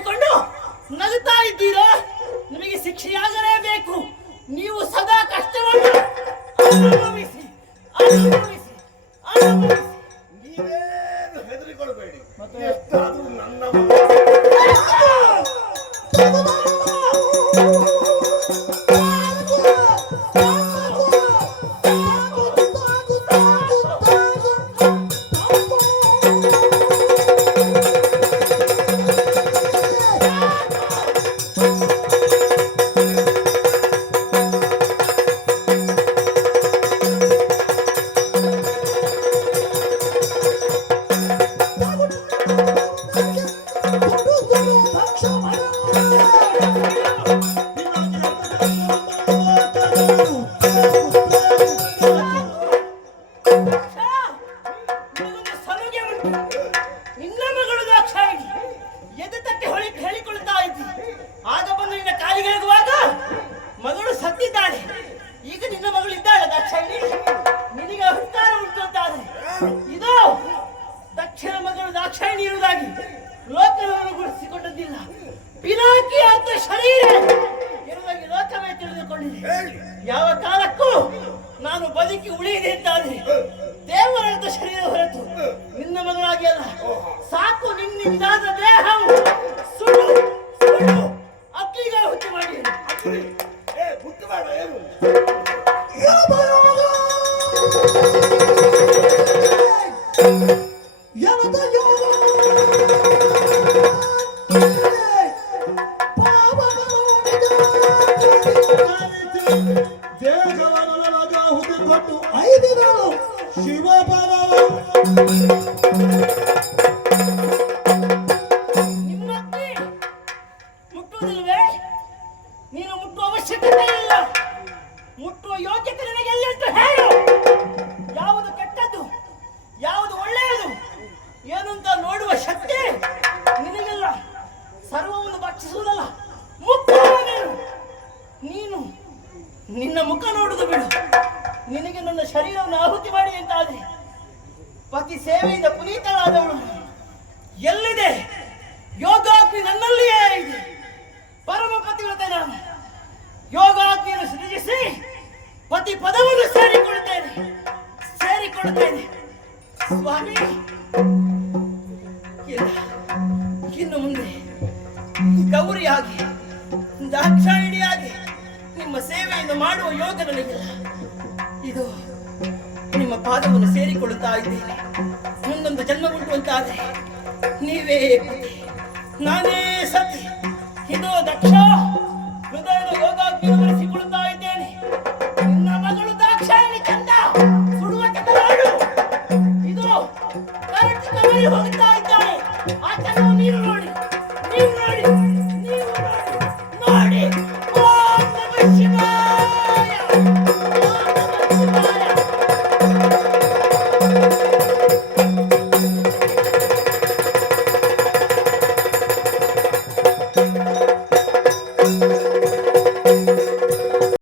ಮಾಡಿಕೊಂಡು ನಗುತ್ತಾ ಇದ್ದೀರೋ? ನಿಮಗೆ ಶಿಕ್ಷೆಯಾಗಲೇಬೇಕು. ನೀವು ಸದಾ ಕಷ್ಟವನ್ನು ಅನುಭವಿಸಿ ಅನುಭವಿಸಿ ಅನುಭವಿಸಿ. ನೀವೇನು ಹೆದರಿಕೊಳ್ಬೇಡಿ. ನನ್ನ ಲೋಕವನ್ನುಗೊಳಿಸಿಕೊಂಡದ್ದಿಲ್ಲ. ಪಿನಾಕಿ ಅಂತ ಶರೀರ ಇರುವಾಗಿ ಲೋಕವೇ ತಿಳಿದುಕೊಂಡಿದೆ. ಯಾವ ಕಾಲಕ್ಕೂ ನಾನು ಬದುಕಿ ಉಳಿಯಿದೆ ಅಂತಾದ್ರೆ ದೇವರಂತ ಶರೀರ ಹೊರತು ನಿನ್ನ ಮಗಳಾಗಿ ಅಲ್ಲ. ಸಾಕು ನಿನ್ನಿಂದಾದ ದೇಹವು ಸುಳ್ಳು ಸುಳ್ಳು ಅಕ್ಕಿಗ ಹುಚ್ಚು ಮಾಡಿ ಹುಟ್ಟು ಮಾಡ ಏನು ಮುಟ್ಟುವುದಿಲ್ವೇ? ನೀನು ಮುಟ್ಟುವ ಅವಶ್ಯಕತೆ ಇಲ್ಲ. ಮುಟ್ಟುವ ಯೋಗ್ಯತೆ ನಿನಗೆ ಎಲ್ಲಿಂತ ಹೇಳು. ಯಾವುದು ಕೆಟ್ಟದ್ದು ಯಾವುದು ಒಳ್ಳೆಯದು ಏನು ಅಂತ ನೋಡುವ ಶಕ್ತಿ ನಿನಗೆಲ್ಲ. ಸರ್ವವನ್ನು ಭಕ್ಷಿಸುವುದಲ್ಲ, ಮುಖ್ಯವಾಗೇನು ನೀನು ನಿನ್ನ ಮುಖ ನೋಡುವುದು ಬಿಡು. ನಿನಗೆ ನನ್ನ ಶರೀರವನ್ನು ಆಹುತಿ ಮಾಡಿ ಅಂತಾದ್ರೆ ಪತಿ ಸೇವೆಯಿಂದ ಪುನೀತಳಾದವಳು ಎಲ್ಲಿದೆ? ಯೋಗಾಗ್ನಿ ನನ್ನಲ್ಲಿಯೇ ಇದೆ. ಪರಮ ಪತಿವ್ರತೆ ನಾನು. ಯೋಗಾಗ್ನಿಯನ್ನು ಸೃಜಿಸಿ ಪತಿ ಪದವನ್ನು ಸೇರಿಕೊಳ್ಳುತ್ತೇನೆ ಸ್ವಾಮಿ. ಇನ್ನು ಮುಂದೆ ಗೌರಿಯಾಗಿ ದಾಕ್ಷಾಯಿಣಿಯಾಗಿ ನಿಮ್ಮ ಸೇವೆಯನ್ನು ಮಾಡುವ ಯೋಗ ನನಗಿಲ್ಲ. ಇದು ನಿಮ್ಮ ಪಾದವನ್ನು ಸೇರಿಕೊಳ್ಳುತ್ತಾ ಇದ್ದೇನೆ. ಮುಂದೊಂದು ಜನ್ಮ ಉಂಟು ಅಂತಾದರೆ ನೀವೇ ಪತಿ, ನಾನೇ ಸತಿ. ಇದು ದಕ್ಷ.